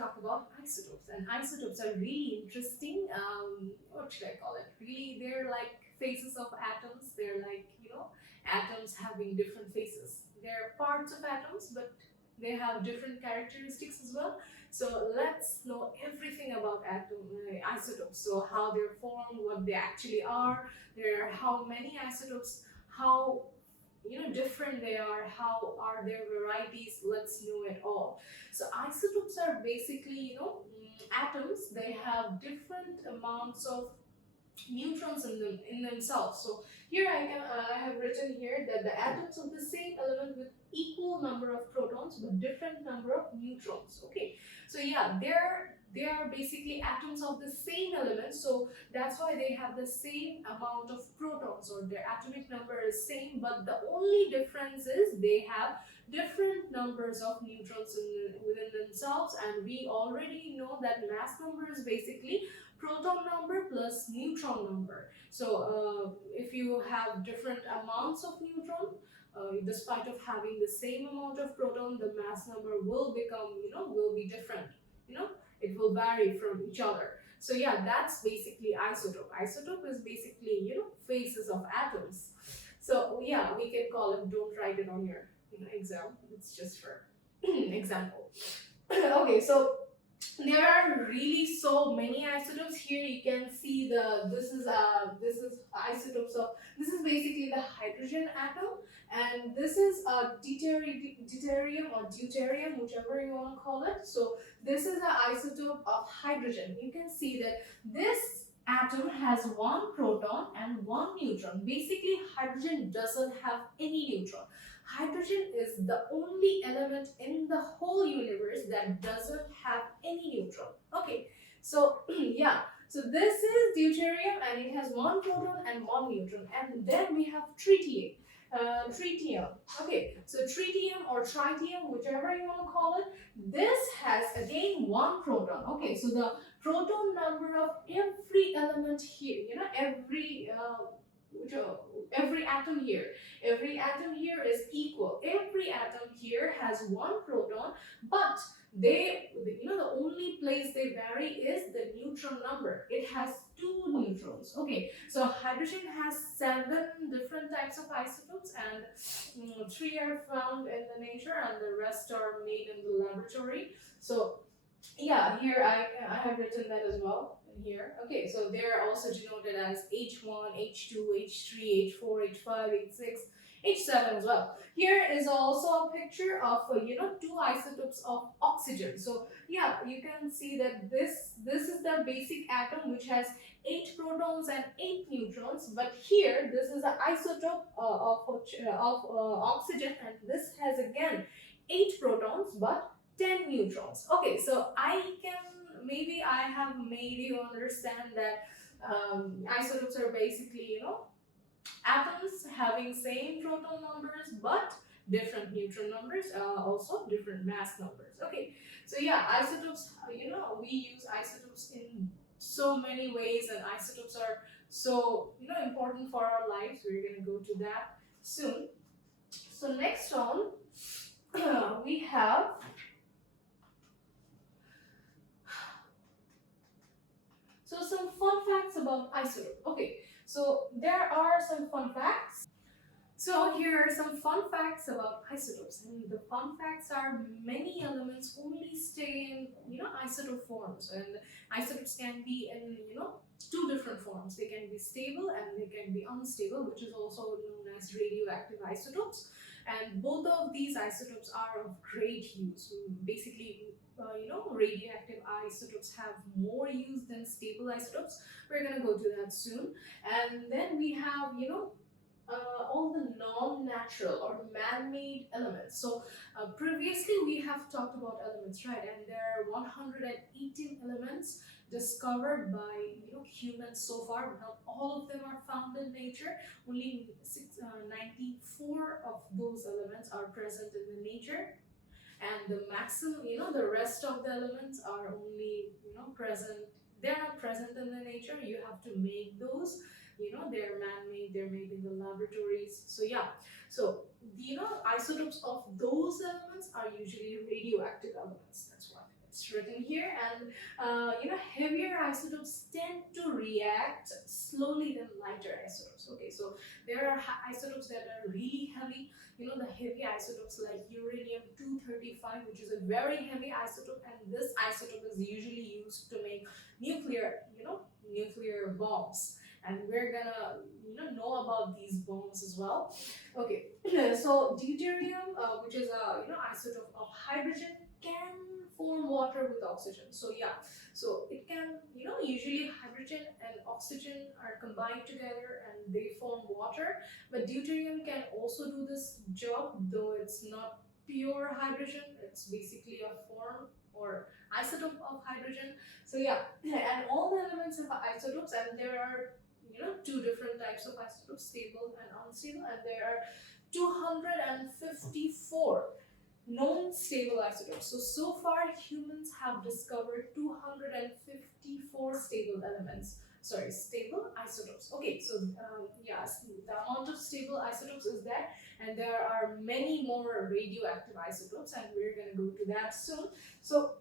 talk about isotopes, and isotopes are really interesting. What should I call it? Really, they're like faces of atoms. They're like, atoms having different faces. They're parts of atoms, but they have different characteristics as well. So let's know everything about isotopes. So how they're formed, what they actually are. There are how many isotopes, how different they are, how are their varieties. Let's know it all. So isotopes are basically atoms. They have different amounts of neutrons in themselves. So here I have written here that the atoms of the same element with equal number of protons but different number of neutrons. Okay, so yeah, they are basically atoms of the same element, so that's why they have the same amount of protons, or their atomic number is same, but the only difference is they have different numbers of neutrons within themselves. And we already know that mass number is basically proton number plus neutron number. So if you have different amounts of neutron, despite of having the same amount of proton, the mass number will become, will be different. It will vary from each other. So yeah, that's basically isotope. Isotope is basically, faces of atoms. So yeah, we can call it, don't write it on your exam. It's just for example. Okay, so there are really so many isotopes. Here you can see this is isotopes of, this is basically the hydrogen atom, and this is a deuterium or deuterium, whichever you want to call it. So this is an isotope of hydrogen. You can see that this atom has one proton and one neutron. Basically, hydrogen doesn't have any neutron. Hydrogen is the only element in the whole universe that doesn't have any neutron. Okay, so yeah, so this is deuterium and it has one proton and one neutron. And then we have tritium. Okay, so tritium or tritium, whichever you want to call it, this has again one proton. Okay, so the proton number of every element here, every atom here is equal. Every atom here has one proton, but the only place they vary is the neutron number. It has 2 neutrons. Okay, so hydrogen has 7 different types of isotopes, and 3 are found in the nature and the rest are made in the laboratory. So yeah, here I have written that as well in here. Okay, so they are also denoted as H1, H2, H3, H4, H5, H6, H7 as well. Here is also a picture of 2 isotopes of oxygen. So yeah, you can see that this is the basic atom which has 8 protons and 8 neutrons, but here this is an isotope of oxygen, and this has again 8 protons but 10 neutrons. Okay, so maybe I have made you understand that isotopes are basically, atoms having same proton numbers but different neutron numbers, also different mass numbers. Okay, so yeah, isotopes, we use isotopes in so many ways, and isotopes are so, important for our lives. We're going to go to that soon. So next on, we have some fun facts about isotope. Okay, so there are some fun facts. So here are some fun facts about isotopes, and the fun facts are many elements only stay in isotope forms, and isotopes can be in 2 different forms. They can be stable and they can be unstable, which is also known as radioactive isotopes. And both of these isotopes are of great use. Basically, radioactive isotopes have more use than stable isotopes. We're gonna go to that soon. And then we have all the non-natural or man-made elements. So previously we have talked about elements, right? And there are 118 elements discovered by humans so far. Not all of them are found in nature. Only 94 of those elements are present in the nature, and the maximum, the rest of the elements are only present. They're not present in the nature. You have to make those. They're man-made, they're made in the laboratories. So yeah, so isotopes of those elements are usually radioactive elements. That's what it's written here. And heavier isotopes tend to react slowly than lighter isotopes. Okay, so there are isotopes that are really heavy. The heavy isotopes like uranium-235, which is a very heavy isotope, and this isotope is usually used to make nuclear bombs. And we're gonna know about these bombs as well. Okay, so deuterium, which is a isotope of hydrogen, can form water with oxygen. So yeah, so it can usually hydrogen and oxygen are combined together and they form water. But deuterium can also do this job, though it's not pure hydrogen. It's basically a form or isotope of hydrogen. So yeah, and all the elements have isotopes, and there are two different types of isotopes, stable and unstable, and there are 254 known stable isotopes. So far humans have discovered 254 stable isotopes. Okay, so yes, the amount of stable isotopes is there, and there are many more radioactive isotopes, and we're going to go to that soon. So